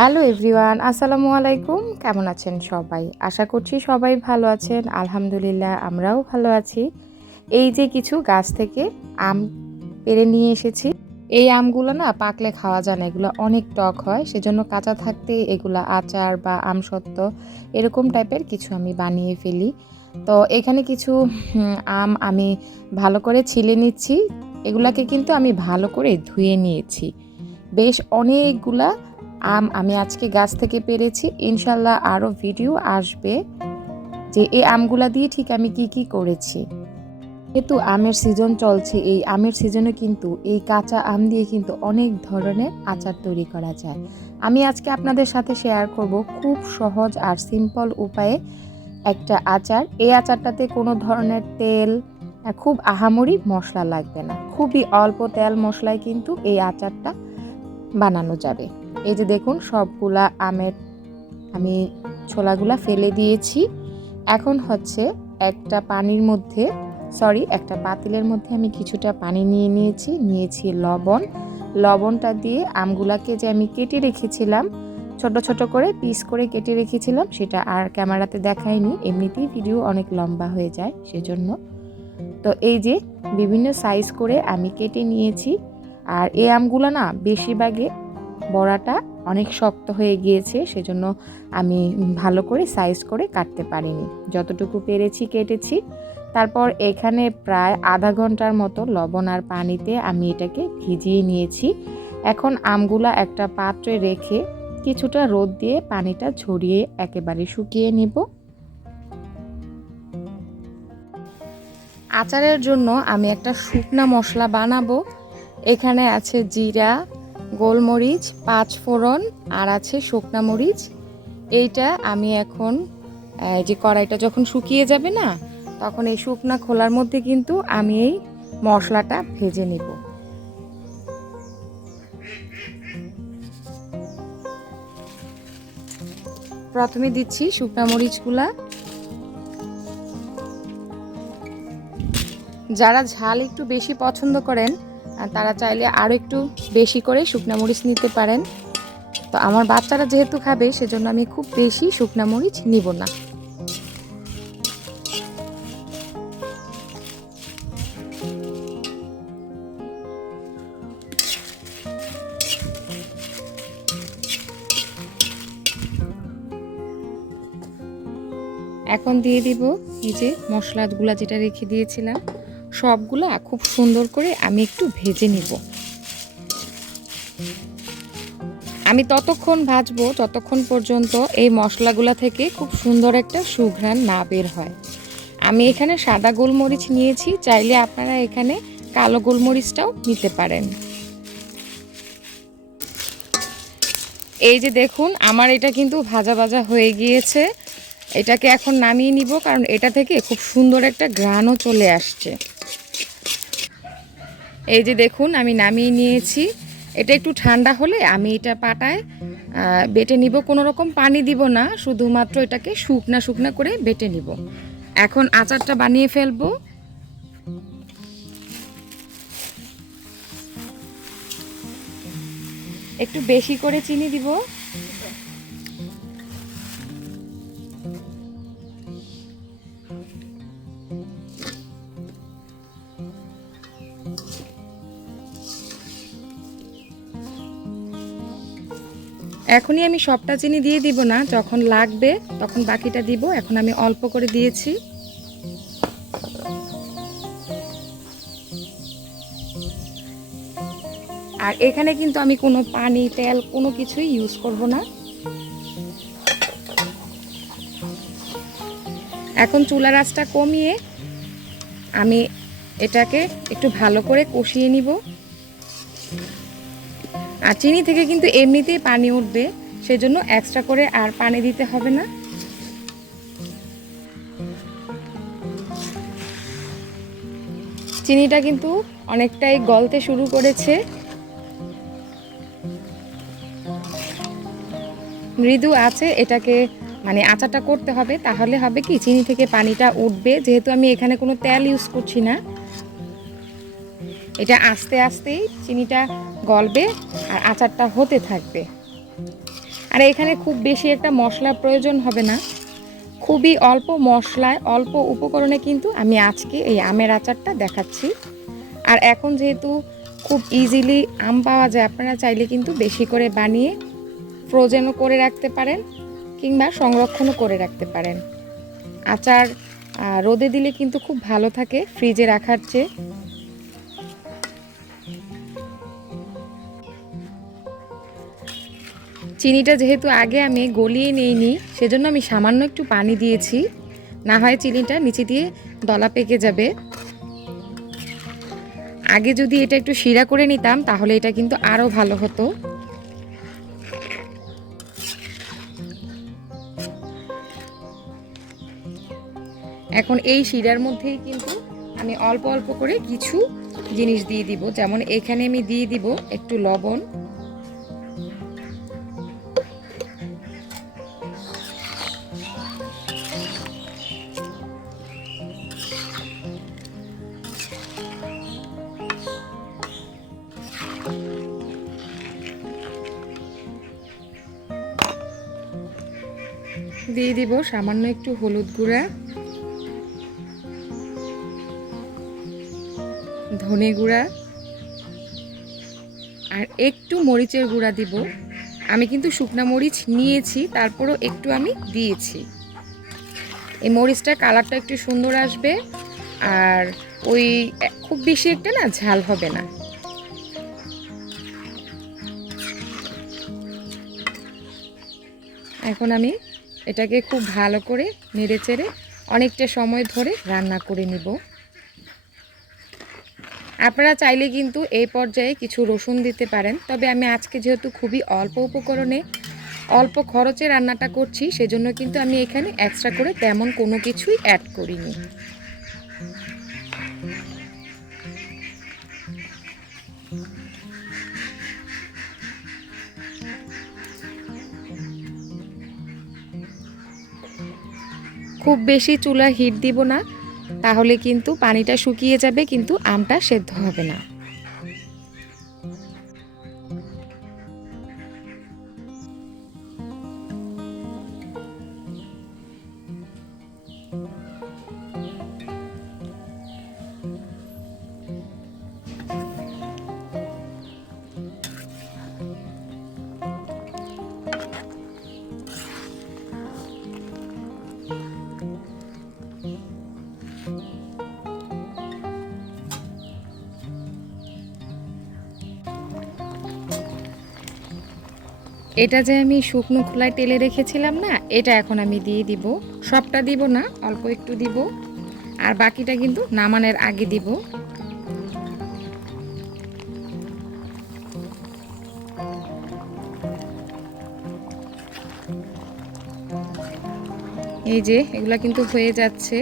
Hello everyone আসসালামু আলাইকুম কেমন আছেন সবাই? আশা করছি সবাই ভালো আছেন। আলহামদুলিল্লাহ, আমরাও ভালো আছি। এই যে কিছু গাছ থেকে আম পেরে নিয়ে এসেছি। এই আমগুলো না পাকলে খাওয়া যায় না। এগুলো অনেক টক হয়। সেজন্য কাঁচা থাকতে এগুলো আচার বা আমসত্ত্ব এরকম টাইপের কিছু আমি বানিয়ে ফেলি। তো এখানে কিছু আম আমি ভালো করে ছিলে নিচ্ছি। এগুলাকে কিন্তু আমি ভালো করে ধুয়ে নিয়েছি। বেশ অনেকগুলা আম, আমি আজকে গাছ থেকে পেরেছি। ইনশাল্লাহ আরও ভিডিও আসবে যে এই আমগুলা দিয়ে ঠিক আমি কি কি করেছি। যেহেতু আমের সিজন চলছে, এই আমের সিজনে কিন্তু এই কাঁচা আম দিয়ে কিন্তু অনেক ধরনের আচার তৈরি করা যায়। আমি আজকে আপনাদের সাথে শেয়ার করব খুব সহজ আর সিম্পল উপায়ে একটা আচার। এই আচারটাতে কোনো ধরনের তেল আর খুব আহামরি মশলা লাগবে না। খুবই অল্প তেল মশলায় কিন্তু এই আচারটা বানানো যাবে। এই যে দেখুন, সবগুলা আমের, আমি ছোলাগুলা ফেলে দিয়েছি। এখন হচ্ছে একটা পানির মধ্যে সরি একটা পাতিলের মধ্যে আমি কিছুটা পানি নিয়ে নিয়েছি নিয়েছি লবণ। লবণটা দিয়ে আমগুলাকে যে আমি কেটে রেখেছিলাম, ছোট ছোট করে পিস করে কেটে রেখেছিলাম, সেটা আর ক্যামেরাতে দেখায়নি এমনিতেই ভিডিও অনেক লম্বা হয়ে যায়, সেজন্য। তো এই যে বিভিন্ন সাইজ করে আমি কেটে নিয়েছি। আর এই আমগুলো না, বেশিরভাগে বড়াটা অনেক শক্ত হয়ে গিয়েছে, সেজন্য আমি ভালো করে সাইজ করে কাটতে পারিনি। যতটুকু পেরেছি কেটেছি। তারপর এখানে প্রায় আধা ঘণ্টার মতো লবণ আর পানিতে আমি এটাকে ভিজিয়ে নিয়েছি। এখন আমগুলা একটা পাত্রে রেখে কিছুটা রোদ দিয়ে পানিটা ঝরিয়ে একেবারে শুকিয়ে নেব। আচারের জন্য আমি একটা শুকনা মশলা বানাবো। এখানে আছে জিরা গোলমরিচ, পাঁচ ফোড়ন, আর আছে শুকনা মরিচ। এইটা আমি এখন যে কড়াইটা যখন শুকিয়ে যাবে না, তখন এই শুকনা খোলার মধ্যে কিন্তু আমি এই মশলাটা ভেজে নেব। প্রথমে দিচ্ছি শুকনা মরিচগুলা। যারা ঝাল একটু বেশি পছন্দ করেন তারা চাইলে আরও একটু বেশি করে শুকনা মরিচ নিতে পারেন। তো আমার বাচ্চারা যেহেতু খাবে, সেজন্য আমি খুব বেশি শুকনা মরিচ নিব না। এখন দিয়ে দিব এই যে মশলাগুলা যেটা রেখে দিয়েছিলাম। সবগুলা খুব সুন্দর করে আমি একটু ভেজে নিব। আমি ততক্ষণ ভাজবো, ততক্ষণ পর্যন্ত এই মশলাগুলা থেকে খুব সুন্দর একটা সুঘ্রাণ না বের হয়। আমি এখানে সাদা গোলমরিচ নিয়েছি, চাইলে আপনারা এখানে কালো গোলমরিচটাও নিতে পারেন। এই যে দেখুন, আমার এটা কিন্তু ভাজা ভাজা হয়ে গিয়েছে। এটাকে এখন নামিয়ে নিব, কারণ এটা থেকে খুব সুন্দর একটা গ্রানও চলে আসছে। এই যে দেখুন, আমি নামিয়ে নিয়েছি। এটা একটু ঠান্ডা হলে আমি এটা পাটায় বেটে নিব। কোনো রকম পানি দিব না, শুধুমাত্র এটাকে শুকনা শুকনা করে বেটে নিব। এখন আচারটা বানিয়ে ফেলব। একটু বেশি করে চিনি দিব। এখনই আমি সবটা চিনি দিয়ে দিব না। যখন লাগবে, তখন বাকিটা দিব। এখন আমি অল্প করে দিয়েছি। আর এখানে কিন্তু আমি কোনো পানি, তেল, কোনো কিছুই ইউজ করব না। এখন চুলা রাসটা কমিয়ে আমি এটাকে একটু ভালো করে কষিয়ে নিব। আর চিনি থেকে কিন্তু এমনিতেই পানি উঠবে, সেজন্য এক্সট্রা করে আর পানি দিতে হবে না। চিনিটা কিন্তু অনেকটাই গলতে শুরু করেছে। মৃদু আছে, এটাকে মানে আচারটা করতে হবে, তাহলে হবে কি, চিনি থেকে পানিটা উঠবে। যেহেতু আমি এখানে কোনো তেল ইউজ করছি না এটা আস্তে আস্তেই চিনিটা গলবে আর আচারটা হতে থাকবে। আর এখানে খুব বেশি একটা মশলা প্রয়োজন হবে না। খুবই অল্প মশলায়, অল্প উপকরণে কিন্তু আমি আজকে এই আমের আচারটা দেখাচ্ছি। আর এখন যেহেতু খুব ইজিলি আম পাওয়া যায়, আপনারা চাইলে কিন্তু বেশি করে বানিয়ে ফ্রোজেনও করে রাখতে পারেন কিংবা সংরক্ষণও করে রাখতে পারেন। আচার রোদে দিলে কিন্তু খুব ভালো থাকে ফ্রিজে রাখার চেয়ে। চিনিটা যেহেতু আগে আমি গলিয়ে নিইনি, সেজন্য আমি সামান্য একটু পানি দিয়েছি। না হয় চিনিটা নিচে দিয়ে দলা পেকে যাবে। আগে যদি এটা একটু শিরা করে নিতাম, তাহলে এটা কিন্তু আরও ভালো হতো। এখন এই শিরার মধ্যেই কিন্তু আমি অল্প অল্প করে কিছু জিনিস দিয়ে দিব। যেমন এখানে আমি দিয়ে দিব একটু লবণ। দিয়ে দিব সামান্য একটু হলুদ গুঁড়া, ধনে গুঁড়া, আর একটু মরিচের গুঁড়া দিব। আমি কিন্তু শুকনা মরিচ নিয়েছি, তারপরও একটু আমি দিয়েছি। এই মরিচটা কালারটা একটু সুন্দর আসবে, আর ওই খুব বেশি একটা না ঝাল হবে না। এখন আমি এটাকে খুব ভালো করে নেড়ে চেড়ে অনেকটা সময় ধরে রান্না করে নিব। আপনারা চাইলে কিন্তু এই পর্যায়ে কিছু রসুন দিতে পারেন, তবে আমি আজকে যেহেতু খুবই অল্প উপকরণে অল্প খরচে রান্নাটা করছি, সেজন্য কিন্তু আমি এখানে এক্সট্রা করে তেমন কোনো কিছুই অ্যাড করিনি। খুব বেশি চুলা হিট দিব না, তাহলে কিন্তু পানিটা শুকিয়ে যাবে, কিন্তু আমটা সেদ্ধ হবে না। এটা যে আমি শুকনো খোলায় তেলে রেখেছিলাম না, এটা এখন আমি দিয়ে দিব। সবটা দিব না, অল্প একটু দিব। আর বাকিটা কিন্তু নামানোর আগে দিব। এই যে, এগুলা কিন্তু হয়ে যাচ্ছে।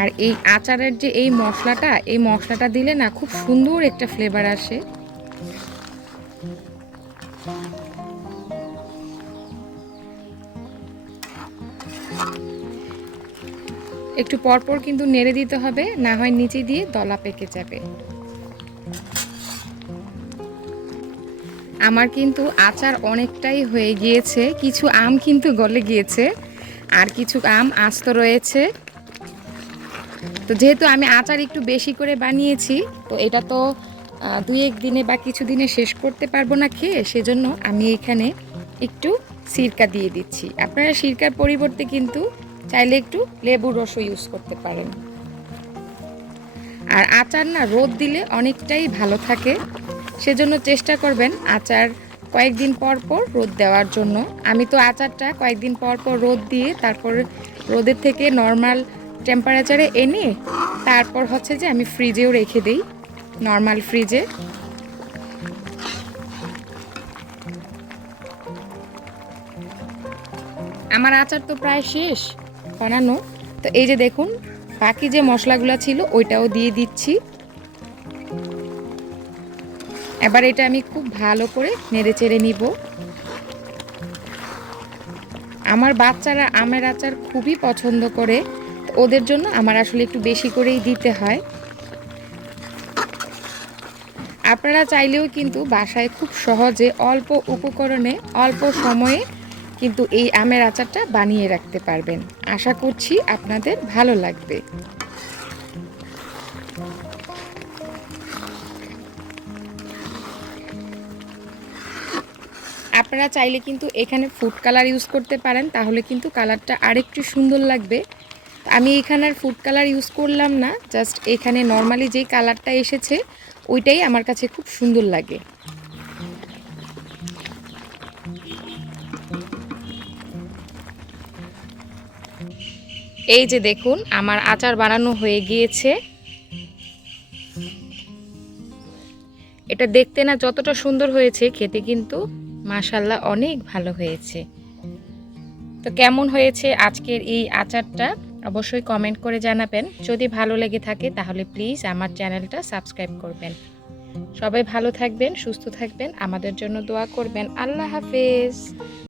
আর এই আচারের যে এই মশলাটা এই মশলাটা দিলে না খুব সুন্দর একটা ফ্লেভার আসে। একটু পরপর কিন্তু নেড়ে দিতে হবে, না হয় নিচে দিয়ে দলা পেকে যাবে। আমার কিন্তু আচার অনেকটাই হয়ে গিয়েছে, কিছু আম কিন্তু গলে গিয়েছে, আর কিছু আম আস্ত রয়েছে। তো যেহেতু আমি আচার একটু বেশি করে বানিয়েছি, তো এটা তো দুই এক দিনে বা কিছু দিনে শেষ করতে পারব না খেয়ে, সেজন্য আমি এখানে একটু সিরকা দিয়ে দিচ্ছি। আপনারা সিরকার পরিবর্তে কিন্তু চাইলে একটু লেবুর রসও ইউজ করতে পারেন। আর আচার না রোদ দিলে অনেকটাই ভালো থাকে, সেজন্য চেষ্টা করবেন আচার কয়েকদিন পর পর রোদ দেওয়ার জন্য। আমি তো আচারটা কয়েকদিন পর পর রোদ দিয়ে তারপর রোদের থেকে নর্মাল টেম্পারেচারে এনে তারপর হচ্ছে যে আমি ফ্রিজেও রেখে দিই নর্মাল ফ্রিজে আমার আচার তো প্রায় শেষ বানানো। তো এই যে দেখুন, বাকি যে মশলাগুলো ছিল ওইটাও দিয়ে দিচ্ছি। এবার এটা আমি খুব ভালো করে নেড়ে চেড়ে নিব। আমার বাচ্চারা আমের আচার খুবই পছন্দ করে। ওদের জন্য আমার আসলে একটু বেশি করেই দিতে হয়। আপনারা চাইলেও কিন্তু বাসায় খুব সহজে অল্প উপকরণে, অল্প সময়ে কিন্তু এই আমের আচারটা বানিয়ে রাখতে পারবেন। আশা করছি আপনাদের ভালো লাগবে। আপনারা চাইলে কিন্তু এখানে ফুড কালার ইউজ করতে পারেন, তাহলে কিন্তু কালারটা আরেকটু সুন্দর লাগবে। আমি এখানে আর ফুড কালার ইউজ করলাম না জাস্ট এখানে নর্মালি যেই কালারটা এসেছে, ওইটাই আমার কাছে খুব সুন্দর লাগে। এই যে দেখুন, আমার আচার বানানো হয়ে গিয়েছে। এটা দেখতে না যতটা সুন্দর হয়েছে, খেতে কিন্তু মাশাল্লাহ অনেক ভালো হয়েছে। তো কেমন হয়েছে আজকের এই আচারটা? অবশ্যই কমেন্ট করে জানাবেন। যদি ভালো লেগে থাকে তাহলে প্লিজ আমার চ্যানেলটা সাবস্ক্রাইব করবেন। সবাই ভালো থাকবেন, সুস্থ থাকবেন, আমাদের জন্য দোয়া করবেন। আল্লাহ হাফেজ।